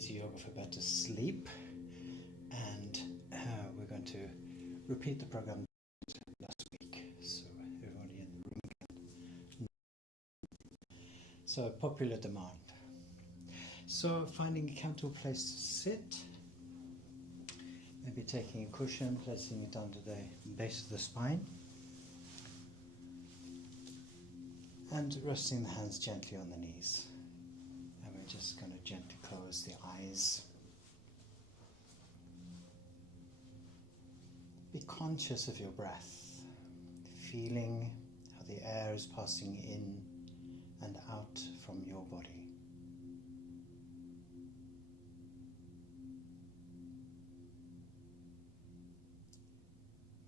Easy Yoga for Better Sleep, and we're going to repeat the program last week, so everybody in the room can. So popular demand. So finding a comfortable place to sit, maybe taking a cushion, placing it under the base of the spine, and resting the hands gently on the knees. And we're just going to gently close the eyes. Be conscious of your breath, feeling how the air is passing in and out from your body.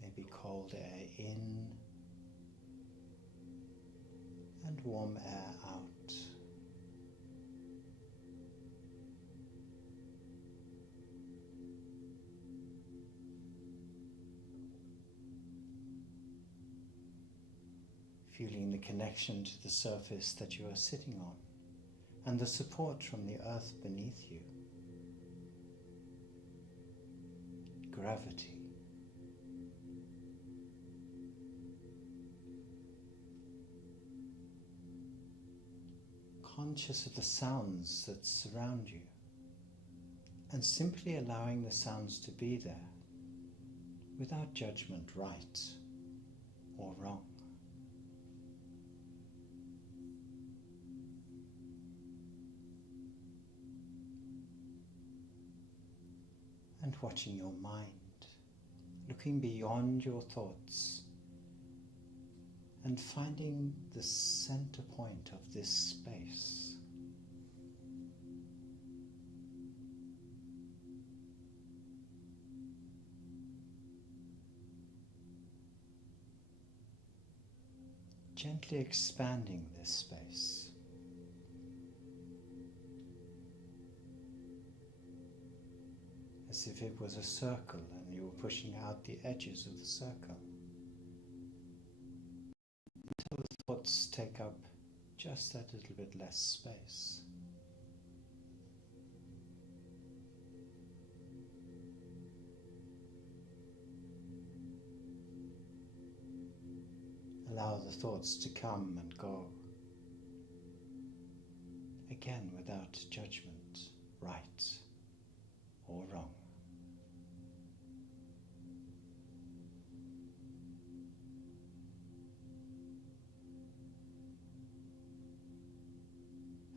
Maybe cold air in and warm air out. Feeling the connection to the surface that you are sitting on and the support from the earth beneath you. Gravity. Conscious of the sounds that surround you and simply allowing the sounds to be there without judgment, right or wrong. And watching your mind, looking beyond your thoughts and finding the center point of this space. Gently expanding this space. As if it was a circle and you were pushing out the edges of the circle until the thoughts take up just that little bit less space. Allow the thoughts to come and go, again without judgment, right or wrong.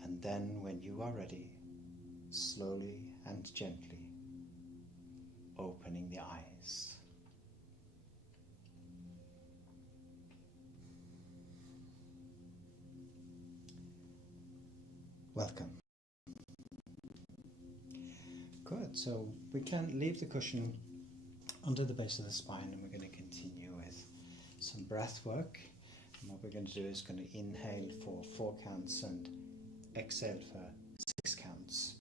And then when you are ready, slowly and gently opening the eyes. Welcome. Good, so we can leave the cushion under the base of the spine and we're going to continue with some breath work. And what we're going to do is going to inhale for 4 counts and exhale for 6 counts.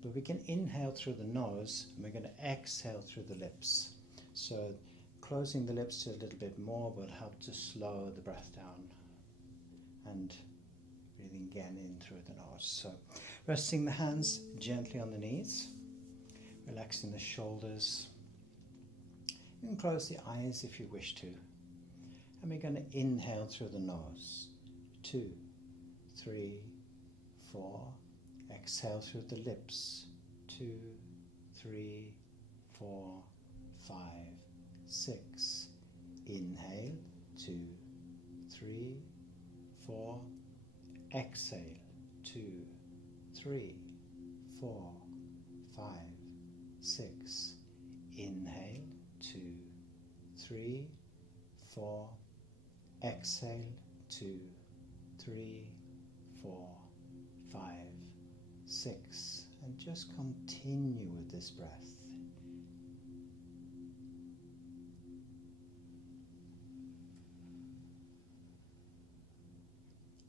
But we can inhale through the nose and we're going to exhale through the lips. So closing the lips a little bit more will help to slow the breath down and breathing again in through the nose. So resting the hands gently on the knees, relaxing the shoulders. You can close the eyes if you wish to. And we're going to inhale through the nose. 2, 3, 4. Exhale through the lips. 2, 3, 4, 5, 6. Inhale. 2, 3, 4. Exhale. 2, 3, 4, 5, 6. Inhale. 2, 3, 4. Exhale. 2, 3, 4, 5, 6. And just continue with this breath.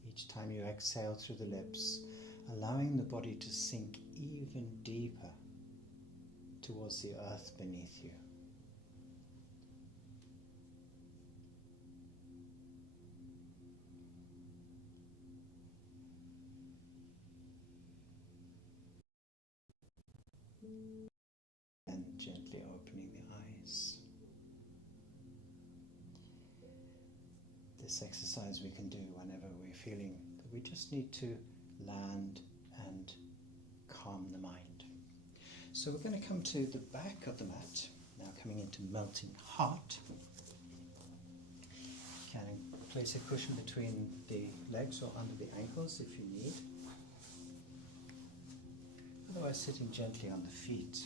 Each time you exhale through the lips, allowing the body to sink even deeper towards the earth beneath you. And gently opening the eyes. This exercise we can do whenever we're feeling that we just need to land and calm the mind. So we're going to come to the back of the mat, now coming into melting heart. You can place a cushion between the legs or under the ankles if you need. Otherwise sitting gently on the feet.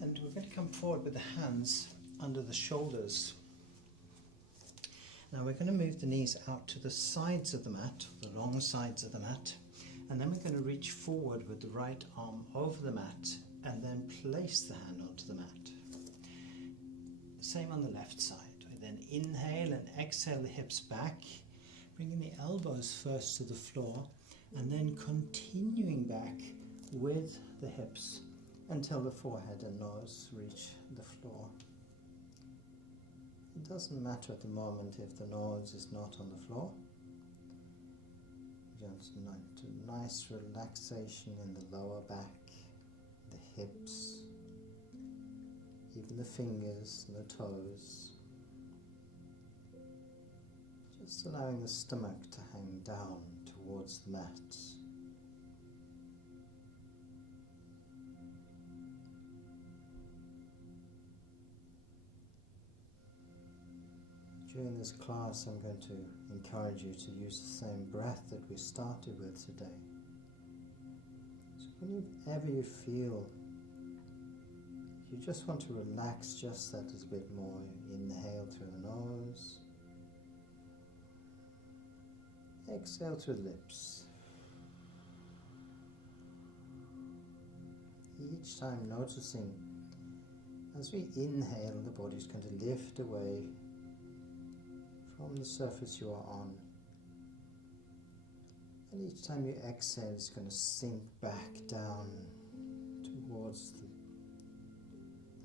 And we're going to come forward with the hands under the shoulders. Now we're going to move the knees out to the sides of the mat, the long sides of the mat, and then we're going to reach forward with the right arm over the mat and then place the hand onto the mat. Same on the left side. We then inhale and exhale the hips back, bringing the elbows first to the floor and then continuing back with the hips until the forehead and nose reach the floor. It doesn't matter at the moment if the nose is not on the floor. Just a nice relaxation in the lower back, the hips, even the fingers and the toes. Just allowing the stomach to hang down towards the mat. During this class, I'm going to encourage you to use the same breath that we started with today. So whenever you feel you just want to relax just that a bit more, inhale through the nose, exhale through the lips. Each time noticing as we inhale, the body's going to lift away from the surface you are on, and each time you exhale it's going to sink back down towards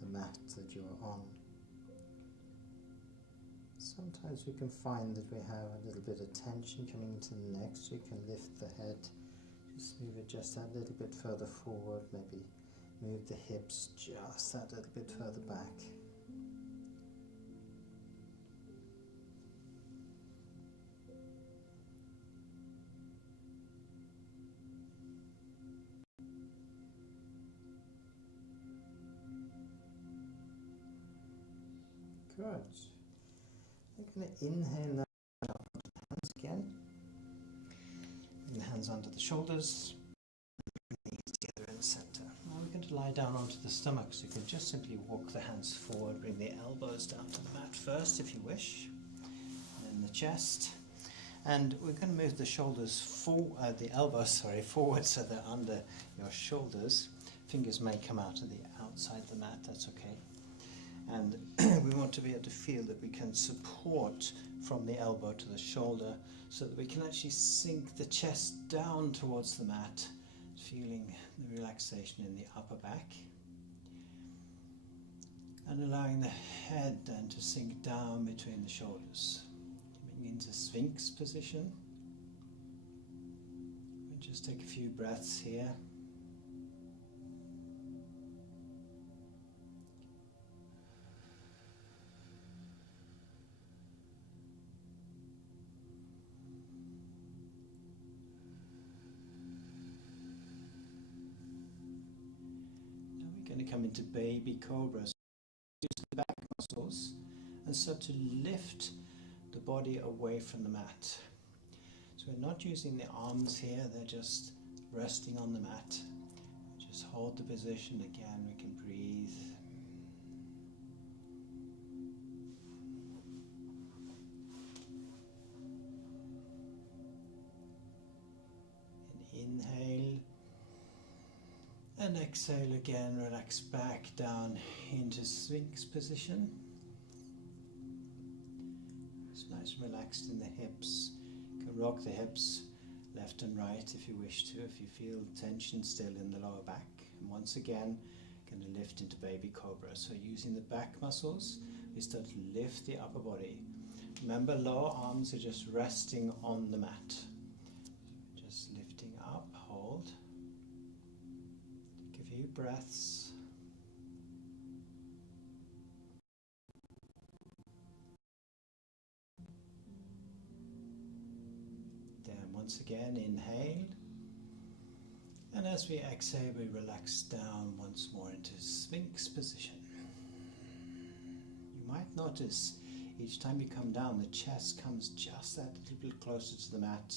the mat that you are on. Sometimes we can find that we have a little bit of tension coming into the neck, so you can lift the head, just move it just that little bit further forward, maybe move the hips just that little bit further back. Good. I'm going to inhale now, hands again. Bring the hands onto the shoulders, bring the knees together in the center. Now we're going to lie down onto the stomach, so you can just simply walk the hands forward, bring the elbows down to the mat first if you wish, and then the chest. And we're going to move the shoulders the elbows forward so they're under your shoulders. Fingers may come out to the outside of the mat, that's okay. And we want to be able to feel that we can support from the elbow to the shoulder so that we can actually sink the chest down towards the mat, feeling the relaxation in the upper back. And allowing the head then to sink down between the shoulders. Coming into Sphinx position. We'll just take a few breaths here. Going to come into baby cobra. So use the back muscles and start to lift the body away from the mat. So we're not using the arms here, they're just resting on the mat. Just hold the position again, we can breathe. And inhale. And exhale again, relax back down into Sphinx position. It's nice and relaxed in the hips. You can rock the hips left and right if you wish to, if you feel tension still in the lower back. And once again, going to lift into baby cobra. So using the back muscles, we start to lift the upper body. Remember, lower arms are just resting on the mat. Just lifting up, hold. deep breaths. Then once again, inhale. And as we exhale, we relax down once more into Sphinx position. You might notice each time you come down, the chest comes just that little bit closer to the mat.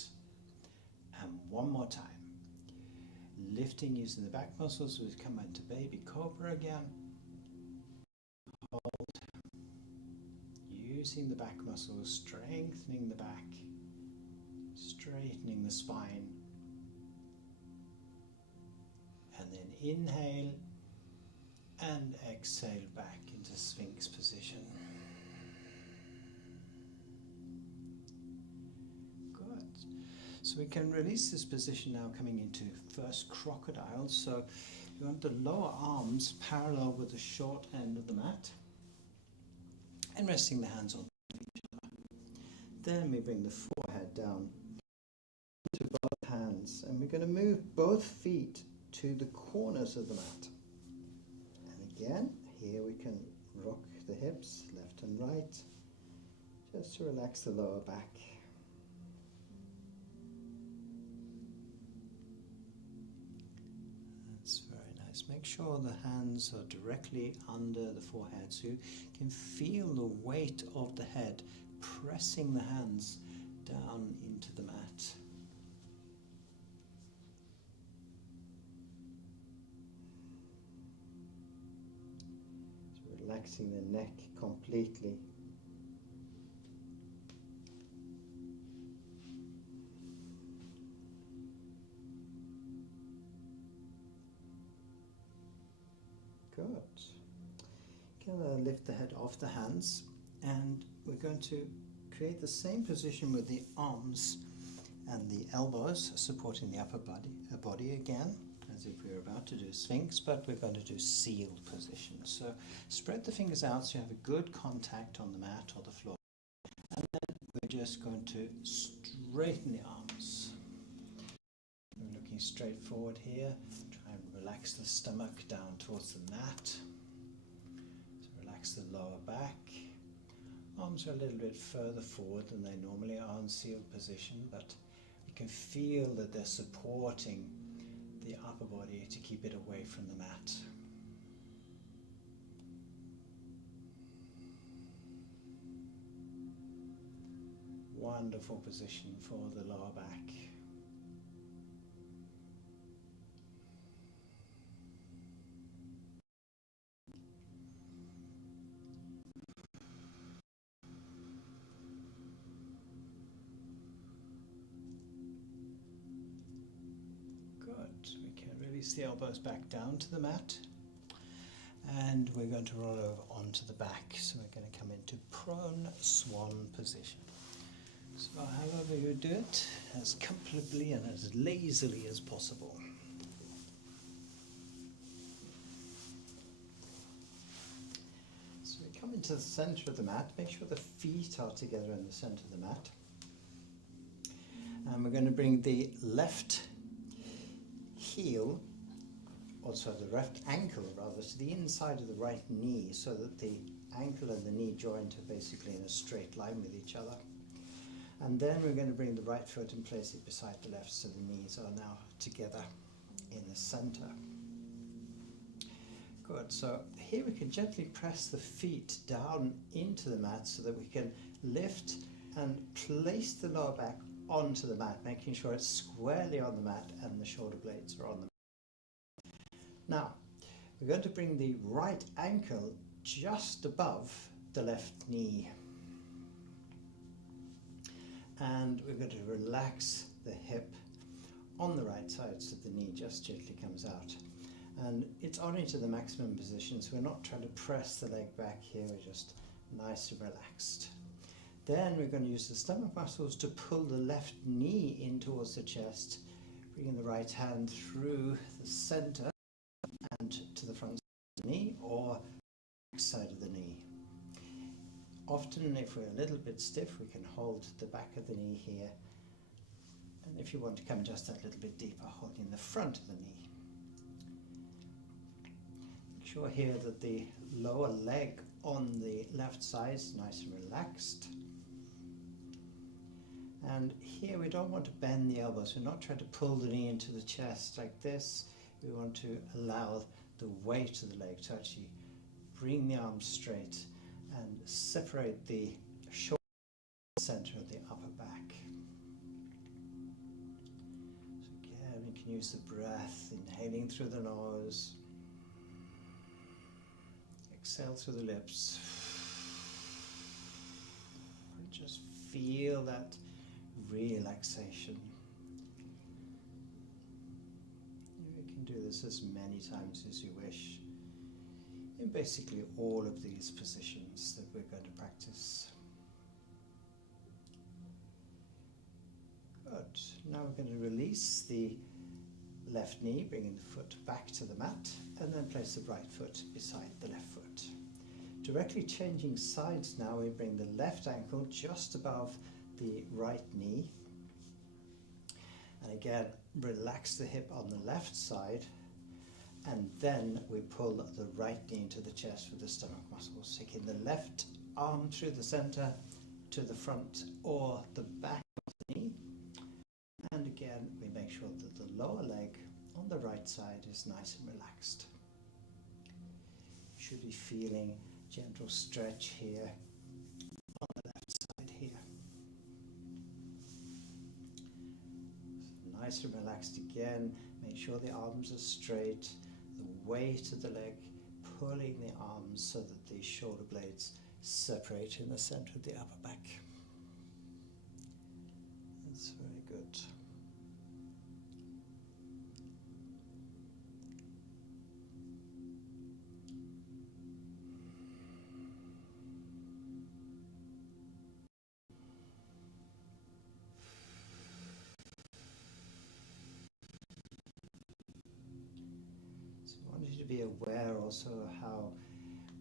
And one more time. Lifting using the back muscles, we come into baby cobra again. Hold. Using the back muscles, strengthening the back, straightening the spine. And then inhale and exhale back into Sphinx position. Good. So we can release this position now, coming into first crocodile. So you want the lower arms parallel with the short end of the mat and resting the hands on each other. Then we bring the forehead down into both hands, and we're going to move both feet to the corners of the mat. And again, here we can rock the hips left and right, just to relax the lower back. That's very nice. Make sure the hands are directly under the forehead so you can feel the weight of the head pressing the hands down into the mat. Relaxing the neck completely. Good. Gonna lift the head off the hands, and we're going to create the same position with the arms and the elbows supporting the upper body again, as if we were about to do Sphinx, but we're going to do sealed position. So spread the fingers out so you have a good contact on the mat or the floor. And then we're just going to straighten the arms. We're looking straight forward here. Try and relax the stomach down towards the mat. So relax the lower back. Arms are a little bit further forward than they normally are in sealed position, but you can feel that they're supporting the upper body to keep it away from the mat. Wonderful position for the lower back. We can release the elbows back down to the mat, and we're going to roll over onto the back. So we're going to come into prone swan position. So however you do it, as comfortably and as lazily as possible. So we come into the center of the mat. Make sure the feet are together in the center of the mat. And we're going to bring the left heel, also the left ankle rather, to the inside of the right knee, so that the ankle and the knee joint are basically in a straight line with each other. And then we're going to bring the right foot and place it beside the left, so the knees are now together in the center. Good, so here we can gently press the feet down into the mat so that we can lift and place the lower back onto the mat, making sure it's squarely on the mat and the shoulder blades are on the mat. Now, we're going to bring the right ankle just above the left knee. And we're going to relax the hip on the right side so the knee just gently comes out. And it's only to the maximum position, so we're not trying to press the leg back here, we're just nice and relaxed. Then we're going to use the stomach muscles to pull the left knee in towards the chest, bringing the right hand through the center and to the front side of the knee or back side of the knee. Often, if we're a little bit stiff, we can hold the back of the knee here. And if you want to come just that little bit deeper, holding the front of the knee. sure here that the lower leg on the left side is nice and relaxed. And here we don't want to bend the elbows. We're not trying to pull the knee into the chest like this. We want to allow the weight of the leg to actually bring the arms straight and separate the shoulder center of the upper back. So again, we can use the breath, inhaling through the nose, exhale through the lips. And just feel that relaxation. You can do this as many times as you wish in basically all of these positions that we're going to practice. Good. Now we're going to release the left knee, bringing the foot back to the mat, and then place the right foot beside the left foot. Directly changing sides now, we bring the left ankle just above the right knee, and again relax the hip on the left side, and then we pull the right knee into the chest with the stomach muscles, taking the left arm through the center to the front or the back of the knee, and again we make sure that the lower leg on the right side is nice and relaxed. You should be feeling gentle stretch here on the left side here. Nice and relaxed again. Make sure the arms are straight, the weight of the leg pulling the arms so that the shoulder blades separate in the center of the upper back. That's very good. Be aware also of how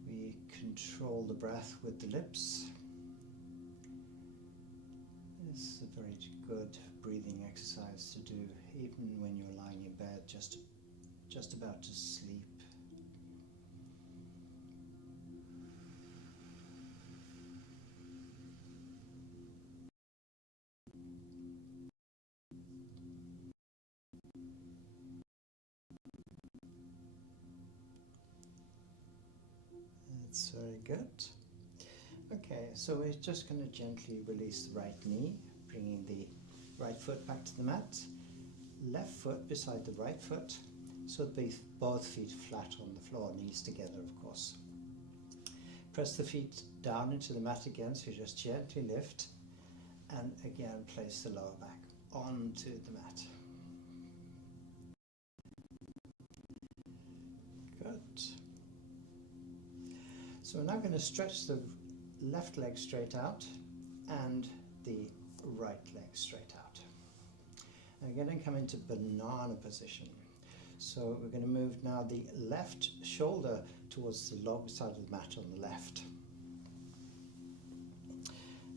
we control the breath with the lips. This is a very good breathing exercise to do even when you're lying in bed just about to sleep. That's very good. Okay, so we're just going to gently release the right knee, bringing the right foot back to the mat, left foot beside the right foot, so both feet flat on the floor, knees together of course. Press the feet down into the mat again, so you just gently lift, and again place the lower back onto the mat. Good. So we're now going to stretch the left leg straight out and the right leg straight out. And we're going to come into banana position. So we're going to move now the left shoulder towards the long side of the mat on the left.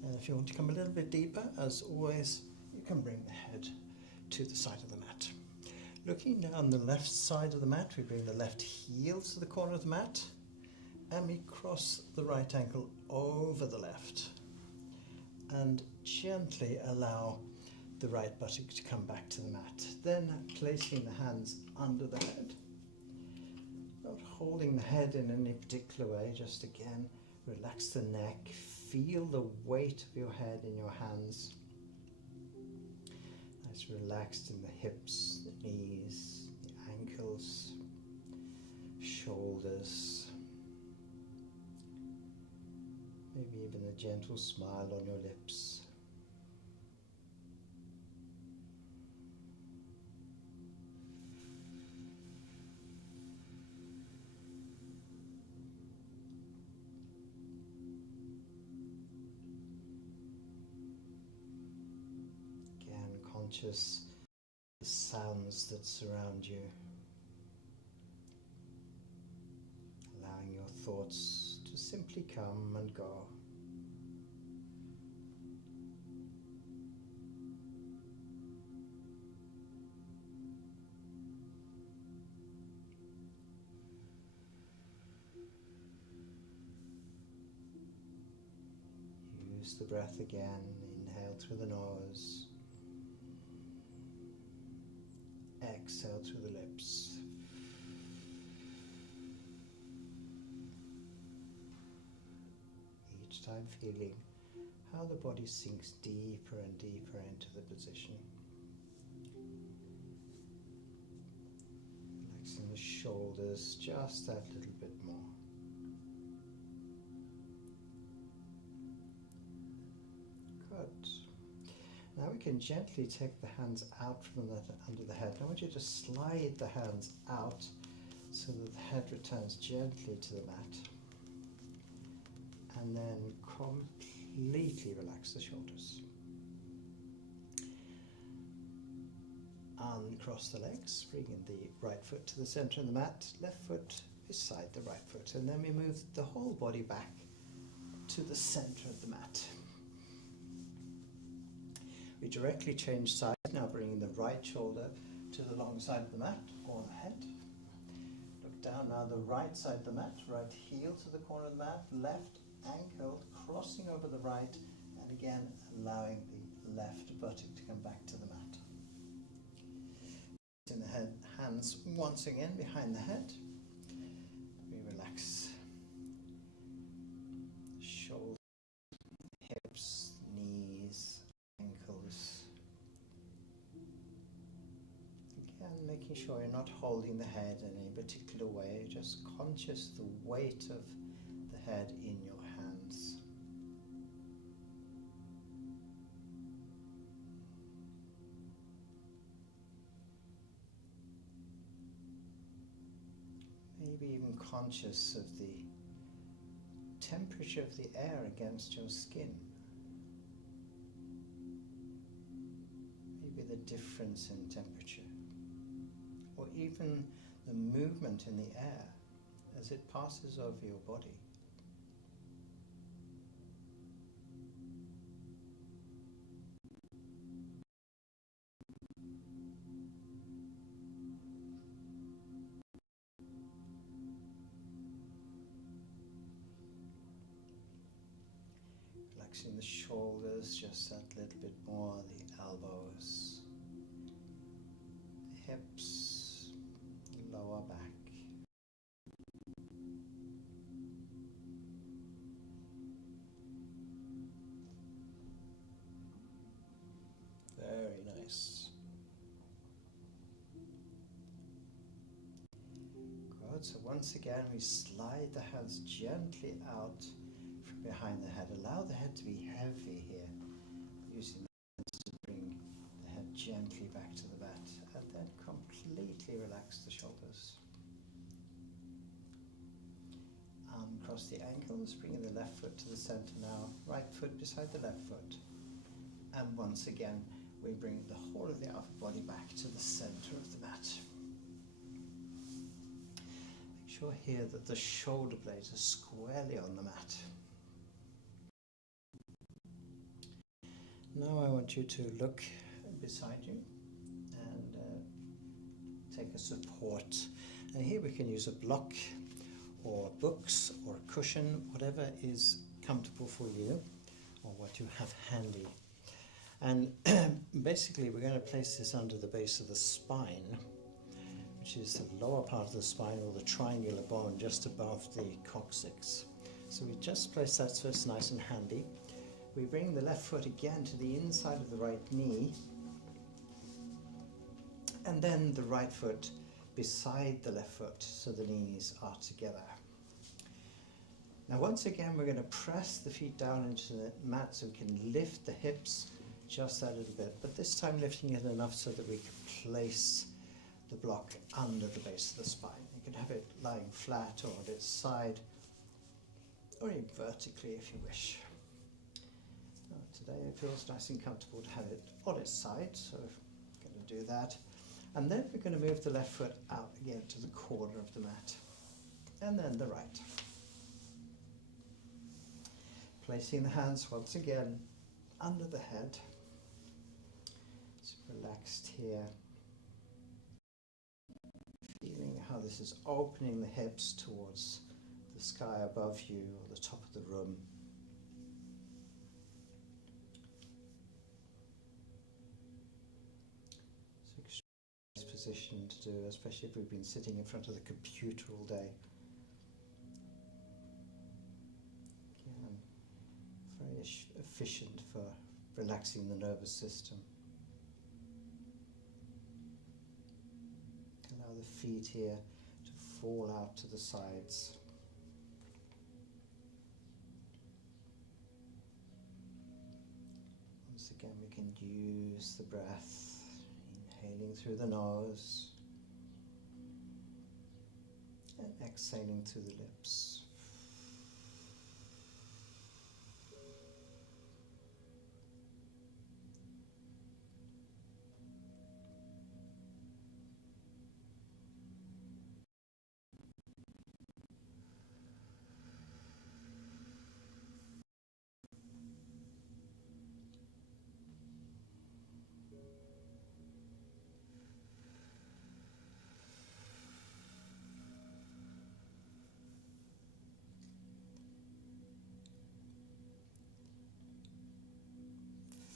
And if you want to come a little bit deeper, as always, you can bring the head to the side of the mat. Looking down the left side of the mat, we bring the left heel to the corner of the mat, and we cross the right ankle over the left and gently allow the right buttock to come back to the mat. Then placing the hands under the head, not holding the head in any particular way, just again relax the neck, feel the weight of your head in your hands. Nice relaxed in the hips, the knees, the ankles, shoulders. Maybe even a gentle smile on your lips. Again, conscious of the sounds that surround you. Allowing your thoughts to simply come and go. Use the breath again. Inhale through the nose. Exhale through the lips. Each time feeling how the body sinks deeper and deeper into the position. Relaxing the shoulders just that little bit more. Good. Now we can gently take the hands out from under the head. I want you to slide the hands out so that the head returns gently to the mat. And then completely relax the shoulders. Uncross the legs, bringing the right foot to the center of the mat, left foot beside the right foot. And then we move the whole body back to the center of the mat. We directly change sides, now bringing the right shoulder to the long side of the mat, or the head. Look down now the right side of the mat, right heel to the corner of the mat, left ankle crossing over the right, and again allowing the left buttock to come back to the mat. In the head, hands once again behind the head. We relax shoulders, hips, knees, ankles. Again, making sure you're not holding the head in any particular way, just conscious of the weight of the head in your hands. Maybe even conscious of the temperature of the air against your skin. Maybe the difference in temperature. Or even the movement in the air as it passes over your body. Relaxing the shoulders just that little bit more, the elbows, the hips, lower back. Very nice. Good. So once again we slide the hands gently out from behind the head. Allow the head to be heavy here, using the hands to bring the head gently back to the mat, and then completely relax the shoulders. Uncross the ankles, bringing the left foot to the center now, right foot beside the left foot. And once again, we bring the whole of the upper body back to the center of the mat. Make sure here that the shoulder blades are squarely on the mat. Now I want you to look beside you and take a support. And here we can use a block or books or a cushion, whatever is comfortable for you or what you have handy. And basically we're going to place this under the base of the spine, which is the lower part of the spine, or the triangular bone just above the coccyx. So we just place that so it's nice and handy. We bring the left foot again to the inside of the right knee, and then the right foot beside the left foot so the knees are together. Now once again we're going to press the feet down into the mat so we can lift the hips just that little bit, but this time lifting it enough so that we can place the block under the base of the spine. You can have it lying flat or on its side, or even vertically if you wish. Now, today it feels nice and comfortable to have it on its side, so I'm going to do that. And then we're going to move the left foot out again to the corner of the mat, and then the right. Placing the hands once again under the head. It's relaxed here. Feeling how this is opening the hips towards the sky above you or the top of the room. position to do, especially if we've been sitting in front of the computer all day. Again, very efficient for relaxing the nervous system. Allow the feet here to fall out to the sides. Once again, we can use the breath, inhaling through the nose and exhaling through the lips.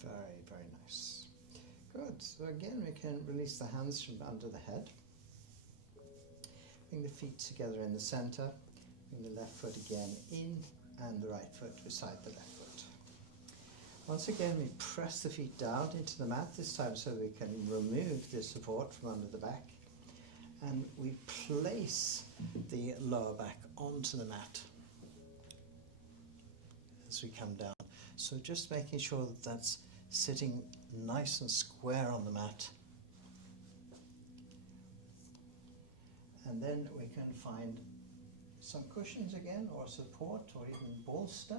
Very, very nice. Good. So again, we can release the hands from under the head. Bring the feet together in the center. Bring the left foot again in and the right foot beside the left foot. Once again, we press the feet down into the mat, this time so we can remove the support from under the back. And we place the lower back onto the mat as we come down. So just making sure that that's sitting nice and square on the mat. And then we can find some cushions again, or support, or even bolster.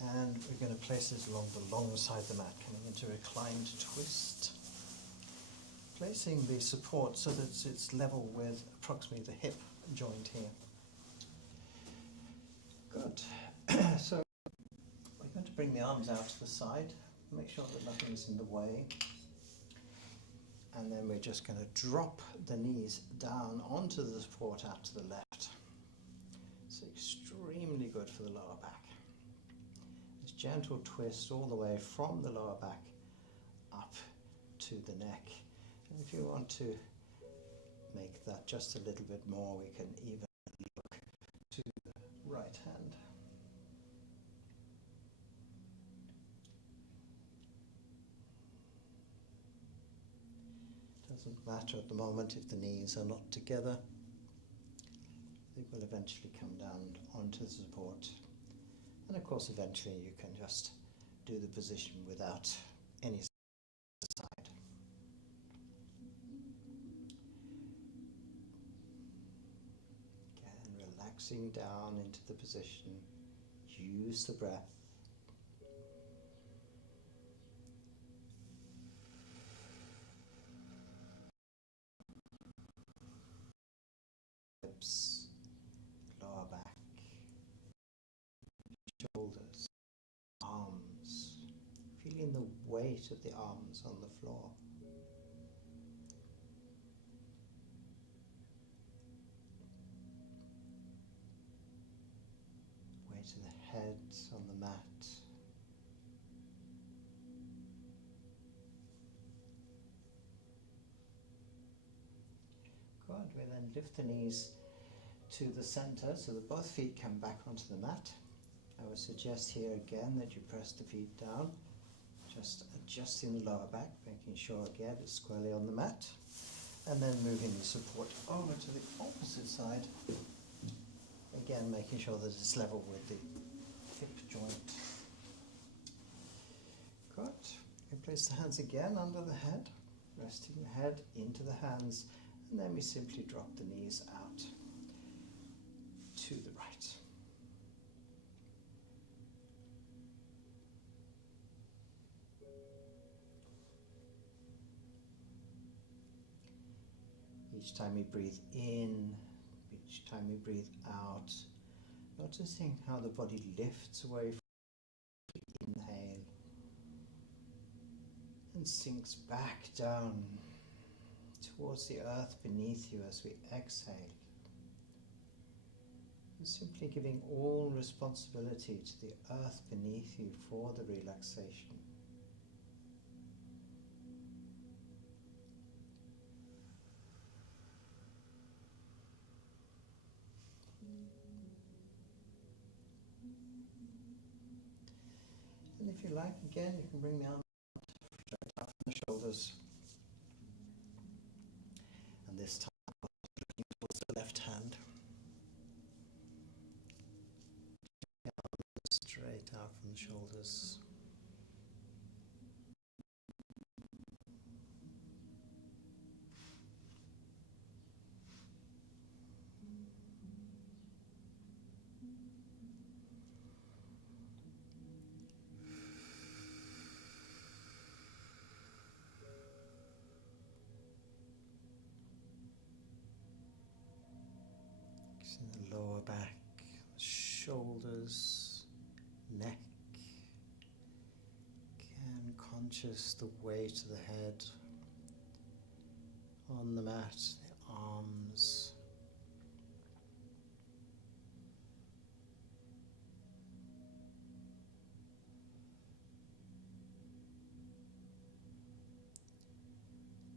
And we're going to place it along the long side of the mat, coming into reclined twist. Placing the support so that it's level with approximately the hip joint here. Good. So we're going to bring the arms out to the side, make sure that nothing is in the way. And then we're just going to drop the knees down onto the support out to the left. It's extremely good for the lower back. This gentle twist all the way from the lower back up to the neck. And if you want to make that just a little bit more, we can even look to the right hand. Doesn't matter at the moment if the knees are not together. They will eventually come down onto the support. And of course, eventually you can just do the position without any side. Again, relaxing down into the position. Use the breath. Hips, lower back, shoulders, arms, feeling the weight of the arms on the floor. Weight of the head on the mat. Good, we then lift the knees to the center so that both feet come back onto the mat. I would suggest here again that you press the feet down, just adjusting the lower back, making sure again it's squarely on the mat, and then moving the support over to the opposite side, again making sure that it's level with the hip joint. Good. You can place the hands again under the head, resting the head into the hands, and then we simply drop the knees out to the right. Each time we breathe in, each time we breathe out, noticing how the body lifts away from the inhale and sinks back down towards the earth beneath you as we exhale. And simply giving all responsibility to the earth beneath you for the relaxation. And if you like, again, you can bring the arm straight up from the shoulders. And this time, looking towards the left hand. The arm straight out from the shoulders. In the lower back, shoulders, neck, again conscious the weight of the head on the mat, the arms,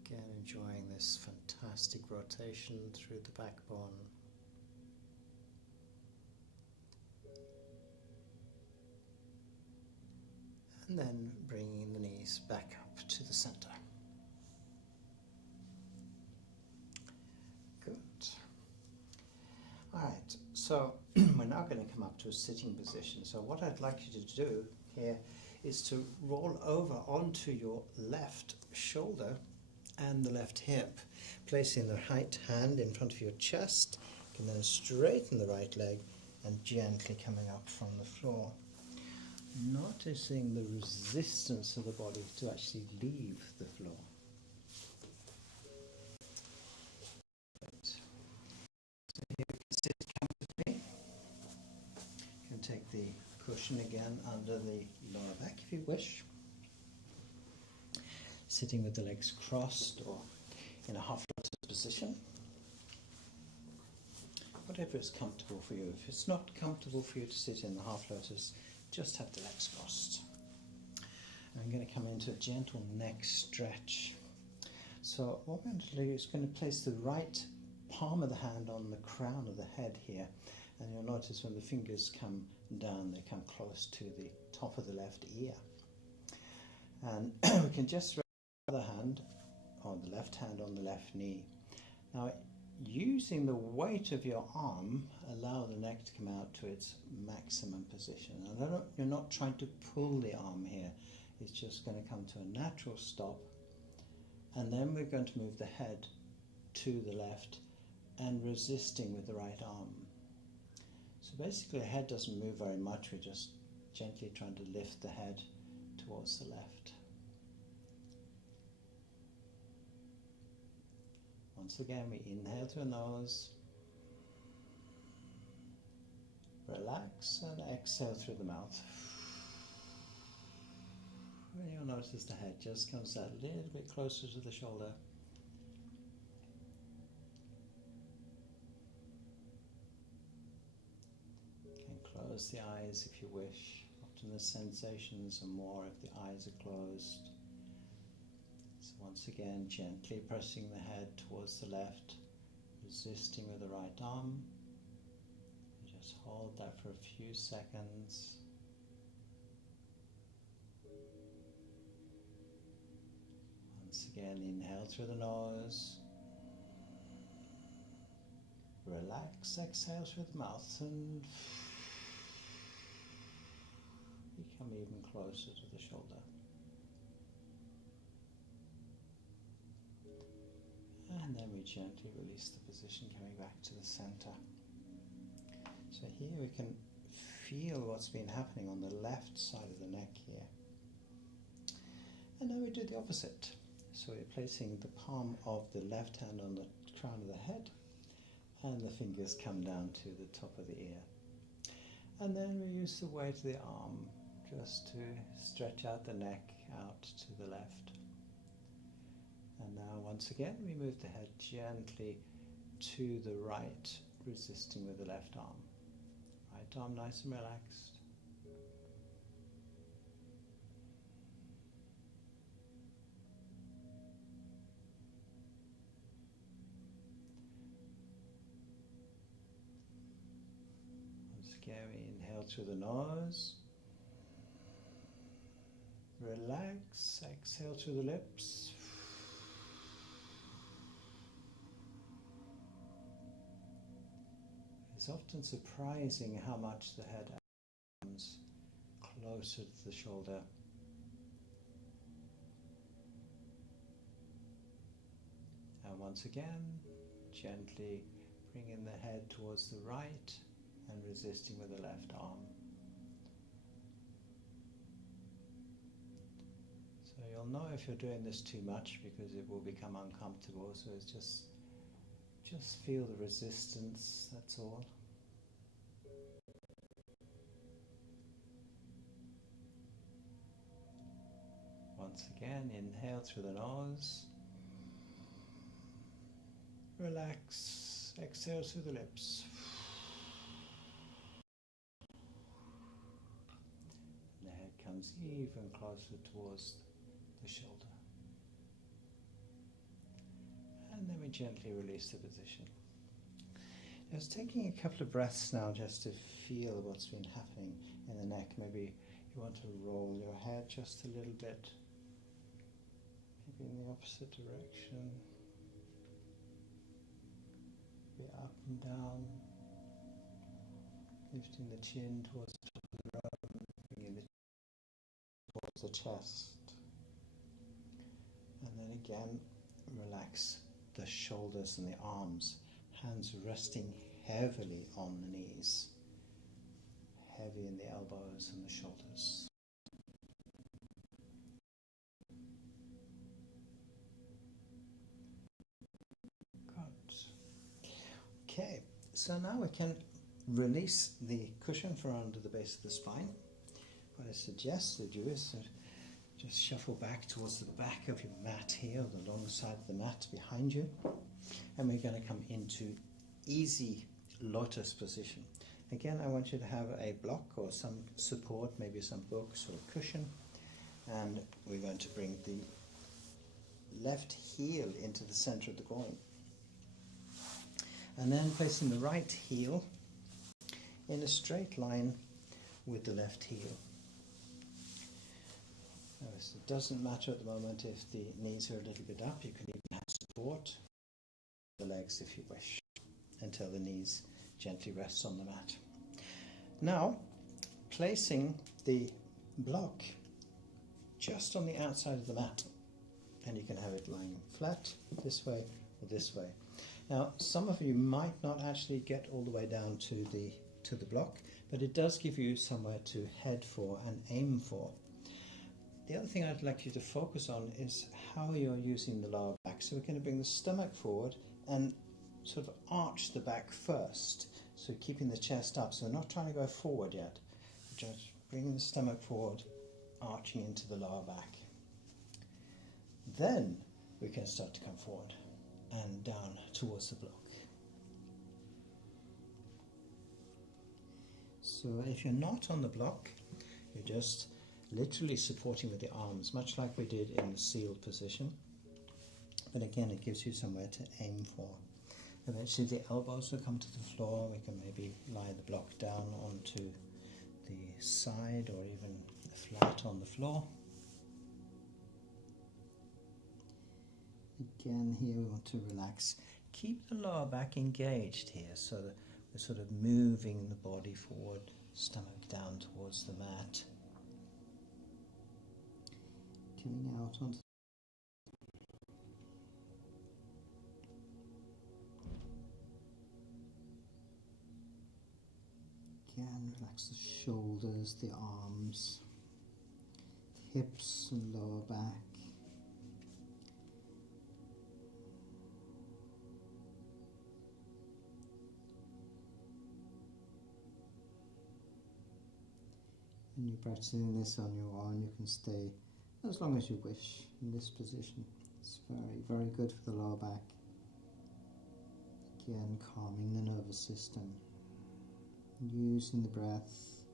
again enjoying this fantastic rotation through the backbone. And then bringing the knees back up to the center. Good. All right, so we're now going to come up to a sitting position. So what I'd like you to do here is to roll over onto your left shoulder and the left hip, placing the right hand in front of your chest. You can then straighten the right leg and gently coming up from the floor. Noticing the resistance of the body to actually leave the floor. Right. So here we can sit comfortably. You can take the cushion again under the lower back if you wish. Sitting with the legs crossed or in a half lotus position. Whatever is comfortable for you. If it's not comfortable for you to sit in the half lotus, just have the legs crossed. I'm going to come into a gentle neck stretch. So what we're going to do is going to place the right palm of the hand on the crown of the head here. And you'll notice when the fingers come down, they come close to the top of the left ear. And we can just rest the other hand, or the left hand on the left knee. Now, using the weight of your arm, allow the neck to come out to its maximum position. And you're not trying to pull the arm here, it's just going to come to a natural stop. And then we're going to move the head to the left and resisting with the right arm. So basically the head doesn't move very much, we're just gently trying to lift the head towards the left. Once again, we inhale through the nose, relax, and exhale through the mouth. And you'll notice the head just comes out a little bit closer to the shoulder. You can close the eyes if you wish. Often the sensations are more if the eyes are closed. So once again, gently pressing the head towards the left, resisting with the right arm. Just hold that for a few seconds. Once again, inhale through the nose. Relax, exhale through the mouth, and become even closer to the shoulder. And then we gently release the position, coming back to the center. So here we can feel what's been happening on the left side of the neck here. And now we do the opposite. So we're placing the palm of the left hand on the crown of the head, and the fingers come down to the top of the ear. And then we use the weight of the arm just to stretch out the neck out to the left. And now once again we move the head gently to the right, resisting with the left arm. Right arm nice and relaxed. Once Again, we inhale through the nose. Relax, exhale through the lips. It's often surprising how much the head comes closer to the shoulder. And once again, gently bringing the head towards the right and resisting with the left arm. So you'll know if you're doing this too much because it will become uncomfortable, so it's just feel the resistance, that's all. Once again, inhale through the nose. Relax, exhale through the lips. The head comes even closer towards the shoulder. And then we gently release the position. Just taking a couple of breaths now just to feel what's been happening in the neck. Maybe you want to roll your head just a little bit, maybe in the opposite direction. Be up and down, lifting the chin towards the top of the robe, bringing the chin towards the chest. And then again, relax the shoulders and the arms, hands resting heavily on the knees, heavy in the elbows and the shoulders. Okay, so now we can release the cushion from under the base of the spine. What I suggest to do is just shuffle back towards the back of your mat here, the long side of the mat behind you. And we're going to come into easy lotus position. Again, I want you to have a block or some support, maybe some books or a cushion. And we're going to bring the left heel into the center of the groin. And then placing the right heel in a straight line with the left heel. Now, it doesn't matter at the moment if the knees are a little bit up. You can even have support the legs if you wish, until the knees gently rest on the mat. Now, placing the block just on the outside of the mat, and you can have it lying flat this way or this way. Now, some of you might not actually get all the way down to the block, but it does give you somewhere to head for and aim for. The other thing I'd like you to focus on is how you're using the lower back. So we're going to bring the stomach forward and sort of arch the back first, so keeping the chest up. So we're not trying to go forward yet, we're just bringing the stomach forward, arching into the lower back. Then we can start to come forward and down towards the block. So if you're not on the block, you're just literally supporting with the arms, much like we did in the sealed position. But again, it gives you somewhere to aim for. Eventually the elbows will come to the floor. We can maybe lie the block down onto the side or even flat on the floor. Again, here we want to relax. Keep the lower back engaged here, so that we're sort of moving the body forward, stomach down towards the mat. Coming out onto again, relax the shoulders, the arms, the hips and lower back. And you're practicing this on your own. You can stay as long as you wish in this position. It's very, very good for the lower back. Again, calming the nervous system. Using the breath.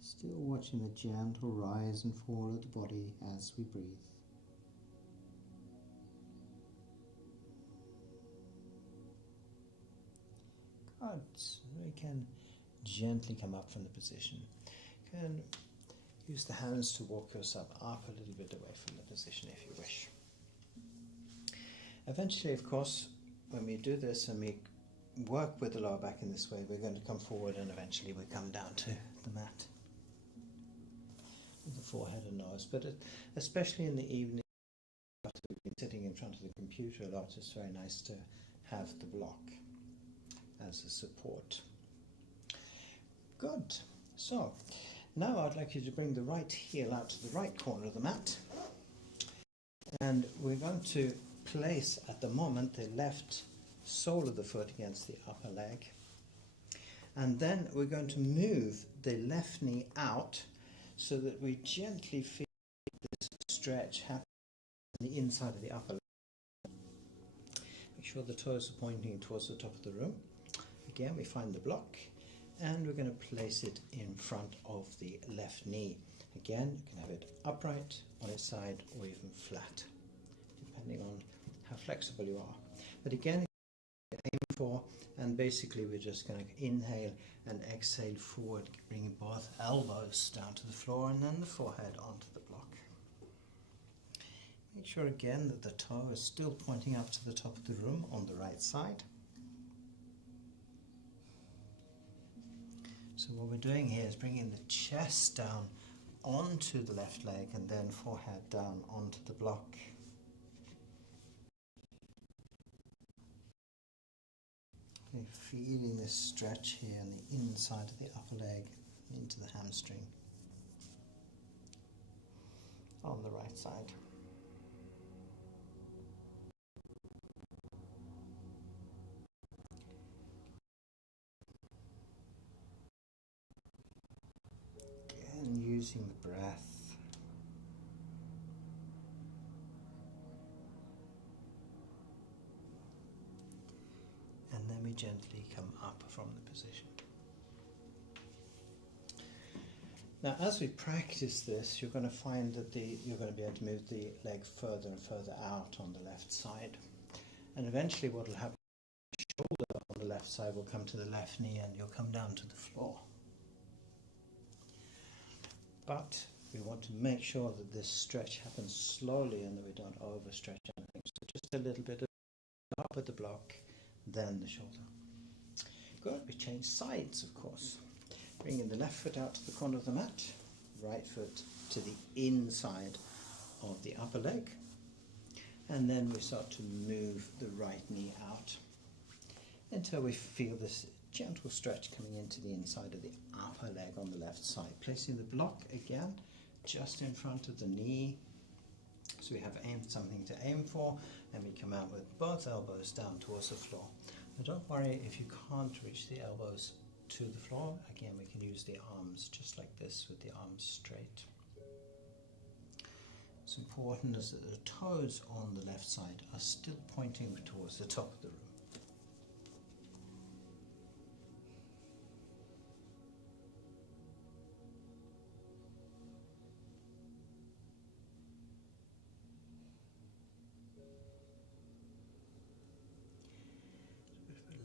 Still watching the gentle rise and fall of the body as we breathe. Good. So we can gently come up from the position. You can use the hands to walk yourself up a little bit away from the position if you wish. Eventually, of course, when we do this and we work with the lower back in this way, we're going to come forward and eventually we come down to the mat with the forehead and nose. But especially in the evening, after we've been sitting in front of the computer a lot, it's very nice to have the block as a support. Good. So now I'd like you to bring the right heel out to the right corner of the mat, and we're going to place at the moment the left sole of the foot against the upper leg, and then we're going to move the left knee out so that we gently feel this stretch happen on the inside of the upper leg. Make sure the toes are pointing towards the top of the room. Again, we find the block and we're going to place it in front of the left knee. Again, you can have it upright on its side or even flat, depending on how flexible you are. But again, aim for, and basically we're just going to inhale and exhale forward, bringing both elbows down to the floor and then the forehead onto the block. Make sure again that the toe is still pointing up to the top of the room on the right side. So what we're doing here is bringing the chest down onto the left leg and then forehead down onto the block. Okay, feeling this stretch here on the inside of the upper leg into the hamstring on the right side. Again, using the breath. And then we gently come up from the position. Now, as we practice this, you're going to find that you're going to be able to move the leg further and further out on the left side. And eventually what will happen, the shoulder on the left side will come to the left knee and you'll come down to the floor. But we want to make sure that this stretch happens slowly and that we don't overstretch anything. So just a little bit of up with the block, then the shoulder. Good, we change sides of course. Bringing the left foot out to the corner of the mat, right foot to the inside of the upper leg, and then we start to move the right knee out until we feel this gentle stretch coming into the inside of the upper leg on the left side. Placing the block again just in front of the knee, so we have something to aim for, and we come out with both elbows down towards the floor. Now don't worry if you can't reach the elbows to the floor. Again, we can use the arms just like this with the arms straight. What's important is that the toes on the left side are still pointing towards the top of the room.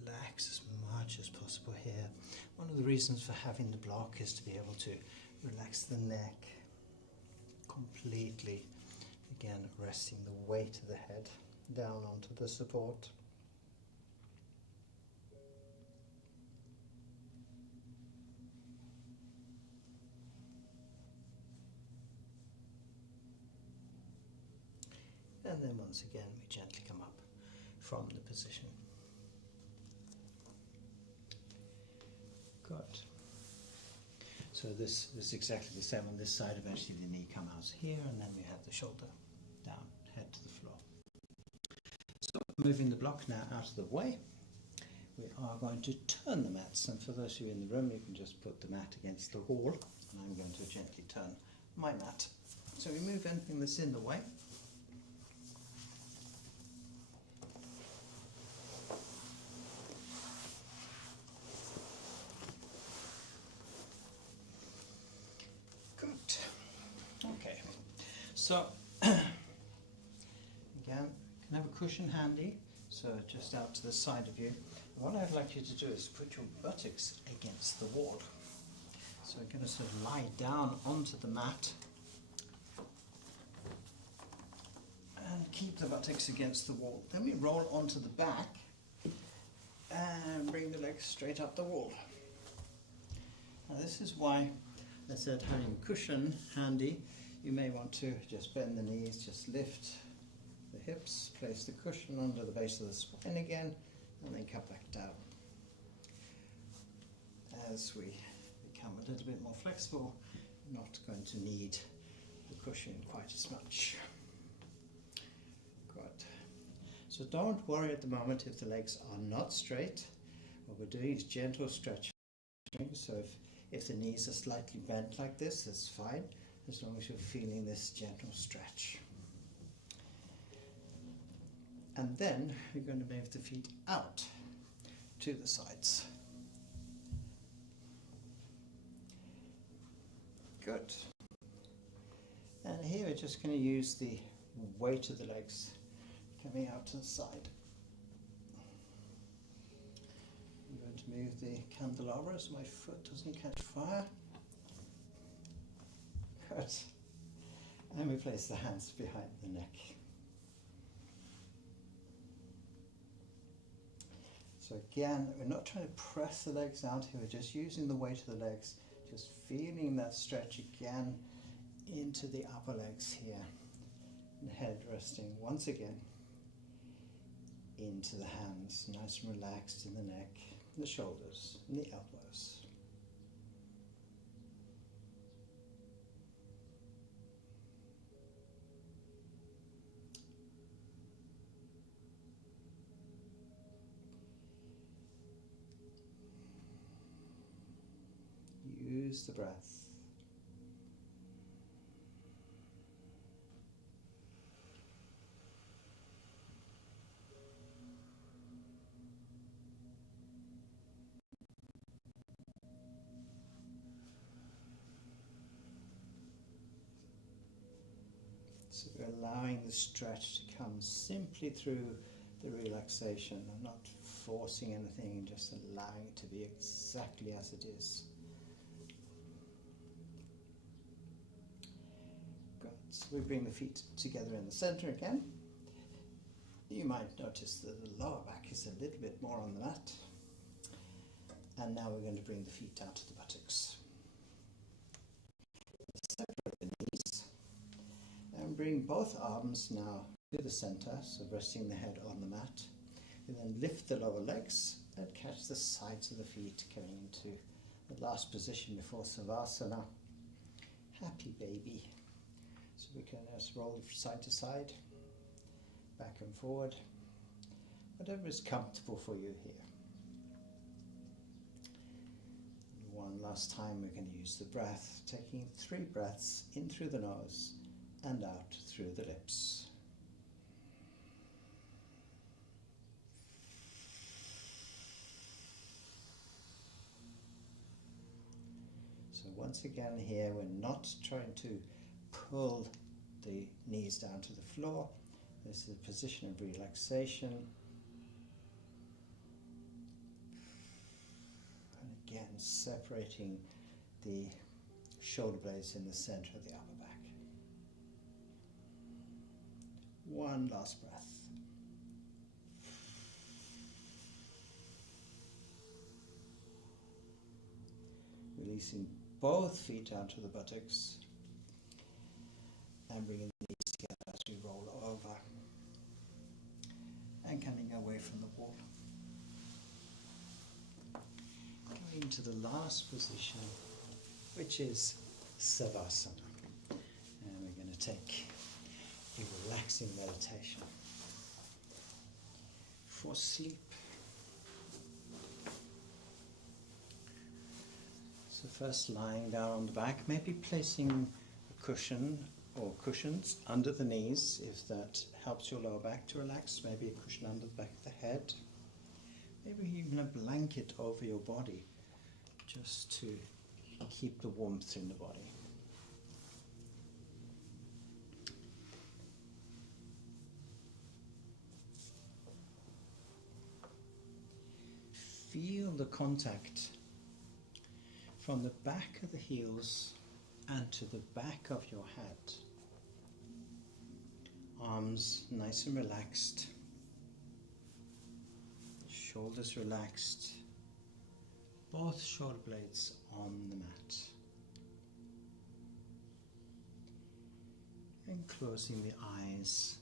Relax as much as possible here. One of the reasons for having the block is to be able to relax the neck completely. Again, resting the weight of the head down onto the support. And then once again, we gently come up from the position. Good. So this is exactly the same on this side. Eventually the knee come out here, and then we have the shoulder down, head to the floor. So moving the block now out of the way, we are going to turn the mats. And for those of you in the room, you can just put the mat against the wall, and I'm going to gently turn my mat. So we move anything that's in the way. Okay, so again, you can have a cushion handy, so just out to the side of you. What I'd like you to do is put your buttocks against the wall. So we're going to sort of lie down onto the mat and keep the buttocks against the wall. Then we roll onto the back and bring the legs straight up the wall. Now this is why I said having a cushion handy. You may want to just bend the knees, just lift the hips, place the cushion under the base of the spine again, and then come back down. As we become a little bit more flexible, we're not going to need the cushion quite as much. Good. So don't worry at the moment if the legs are not straight. What we're doing is gentle stretching. So if the knees are slightly bent like this, that's fine, as long as you're feeling this gentle stretch. And then we're going to move the feet out to the sides. Good. And here we're just going to use the weight of the legs coming out to the side. I'm going to move the candelabra so my foot doesn't catch fire. Good. And we place the hands behind the neck. So again, we're not trying to press the legs out here, we're just using the weight of the legs, just feeling that stretch again into the upper legs here. And head resting once again into the hands, nice and relaxed in the neck, the shoulders and the elbows. Use the breath. So we're allowing the stretch to come simply through the relaxation and not forcing anything, just allowing it to be exactly as it is. Good. So we bring the feet together in the center again. You might notice that the lower back is a little bit more on the mat. And now we're going to bring the feet down to the buttocks. Separate the knees. And bring both arms now to the center, so resting the head on the mat. And then lift the lower legs and catch the sides of the feet going into the last position before Savasana. Happy baby. So we can just roll side to side, back and forward, whatever is comfortable for you here. And one last time we're going to use the breath, taking 3 breaths in through the nose and out through the lips. So once again here, we're not trying to pull the knees down to the floor. This is a position of relaxation. And again, separating the shoulder blades in the center of the upper back. One last breath. Releasing both feet down to the buttocks and bringing the knees together as we roll over and coming away from the wall. Going into the last position, which is Savasana. And we're going to take a relaxing meditation for sleep. So first lying down on the back, maybe placing a cushion or cushions under the knees if that helps your lower back to relax, maybe a cushion under the back of the head, maybe even a blanket over your body just to keep the warmth in the body. feel the contact from the back of the heels and to the back of your head. Arms nice and relaxed, shoulders relaxed, both shoulder blades on the mat. And closing the eyes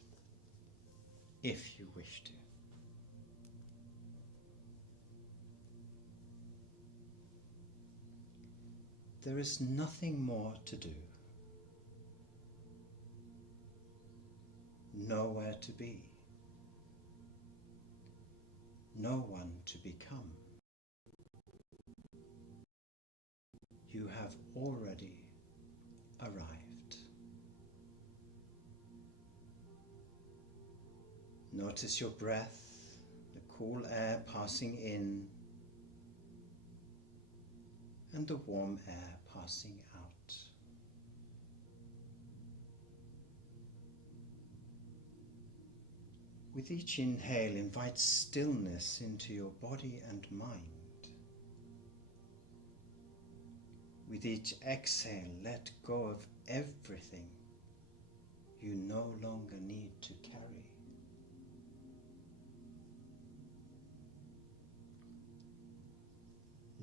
if you wish to. There is nothing more to do, nowhere to be, no one to become. You have already arrived. Notice your breath, the cool air passing in and the warm air passing out. With each inhale, invite stillness into your body and mind. With each exhale, let go of everything you no longer need to carry.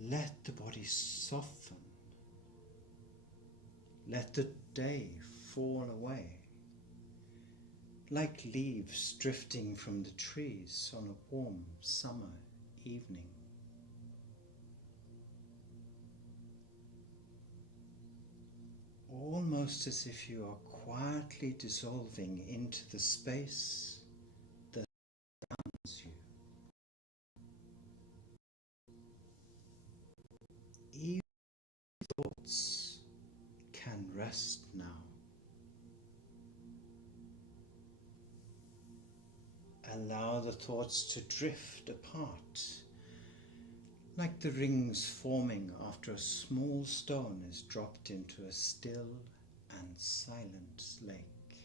Let the body soften. Let the day fall away, like leaves drifting from the trees on a warm summer evening. Almost as if you are quietly dissolving into the space that surrounds you. Even thoughts can rest now. Allow the thoughts to drift apart, like the rings forming after a small stone is dropped into a still and silent lake.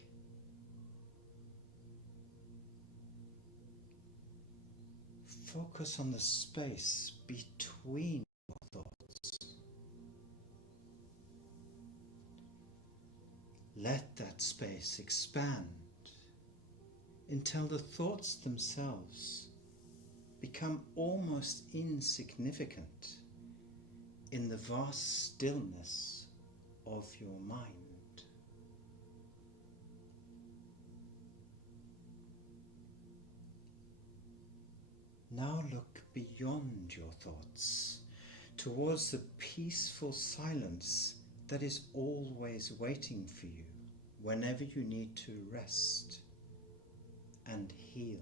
Focus on the space between your thoughts. Let that space expand until the thoughts themselves become almost insignificant in the vast stillness of your mind. Now look beyond your thoughts, towards the peaceful silence that is always waiting for you whenever you need to rest and heal.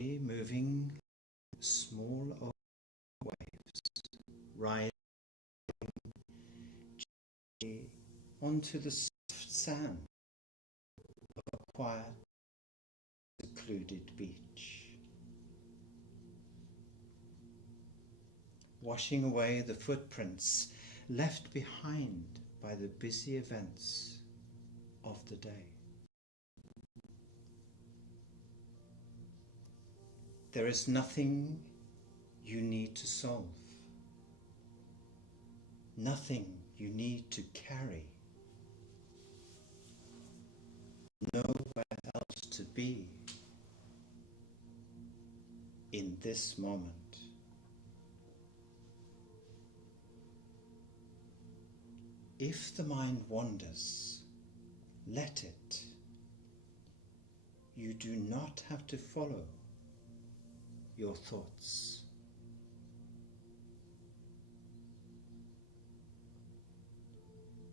Moving small waves, rising gently onto the soft sand of a quiet, secluded beach. Washing away the footprints left behind by the busy events of the day. There is nothing you need to solve, nothing you need to carry, nowhere else to be in this moment. If the mind wanders, let it. You do not have to follow your thoughts.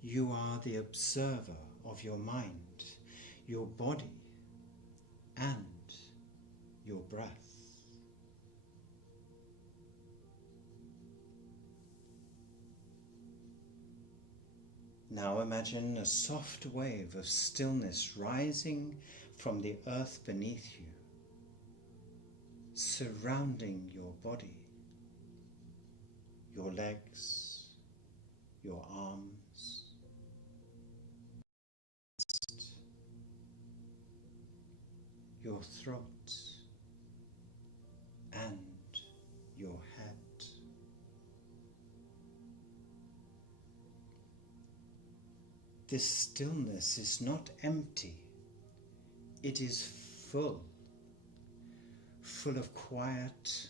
You are the observer of your mind, your body, and your breath. Now imagine a soft wave of stillness rising from the earth beneath you, surrounding your body, your legs, your arms, your throat and your head. This stillness is not empty, it is full of quiet,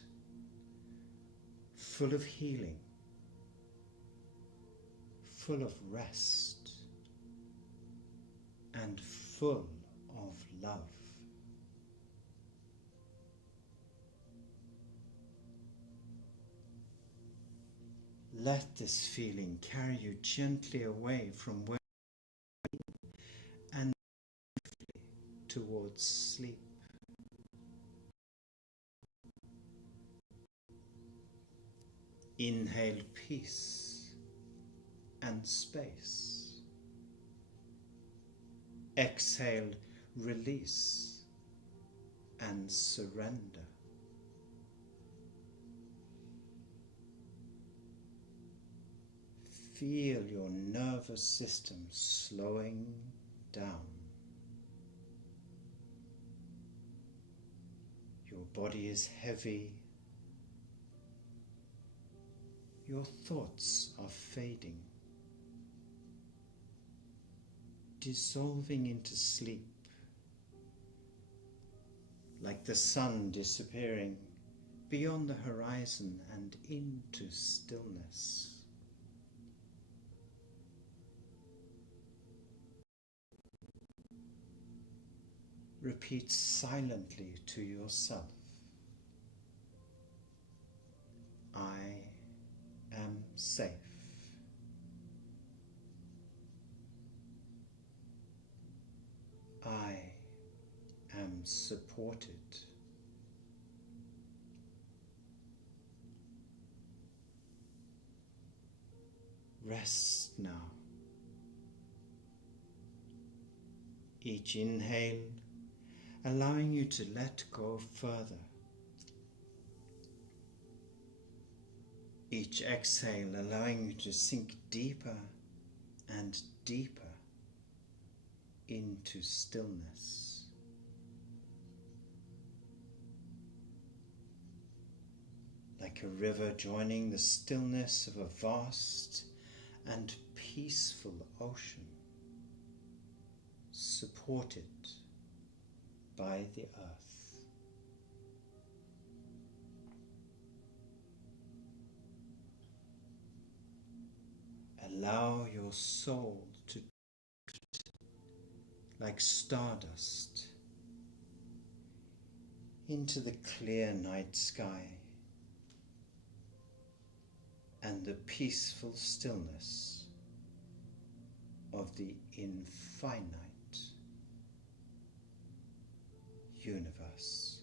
full of healing, full of rest, and full of love. Let this feeling carry you gently away from where and towards sleep. Inhale peace and space. Exhale release and surrender. Feel your nervous system slowing down. Your body is heavy. Your thoughts are fading, dissolving into sleep, like the sun disappearing beyond the horizon and into stillness. Repeat silently to yourself, I am safe. I am supported. Rest now. Each inhale allowing you to let go further. Each exhale allowing you to sink deeper and deeper into stillness. Like a river joining the stillness of a vast and peaceful ocean, supported by the earth. Allow your soul to drift like stardust into the clear night sky and the peaceful stillness of the infinite universe.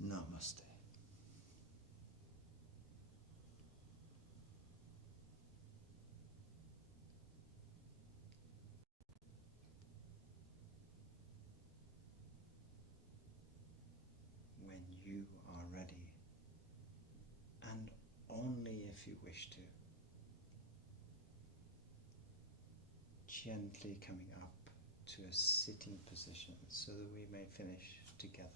Namaste. you are ready, and only if you wish to. Gently coming up to a sitting position so that we may finish together.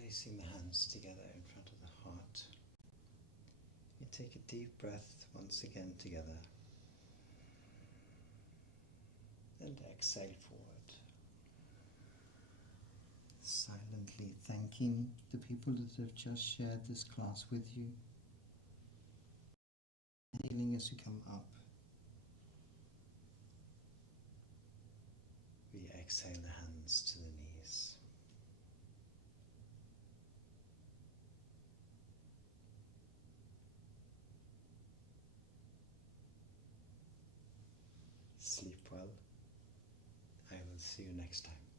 Placing the hands together in front of the heart. You take a deep breath once again together and exhale forward. Silently thanking the people that have just shared this class with you. Healing as you come up. We exhale the hands to the knees. Sleep well. I will see you next time.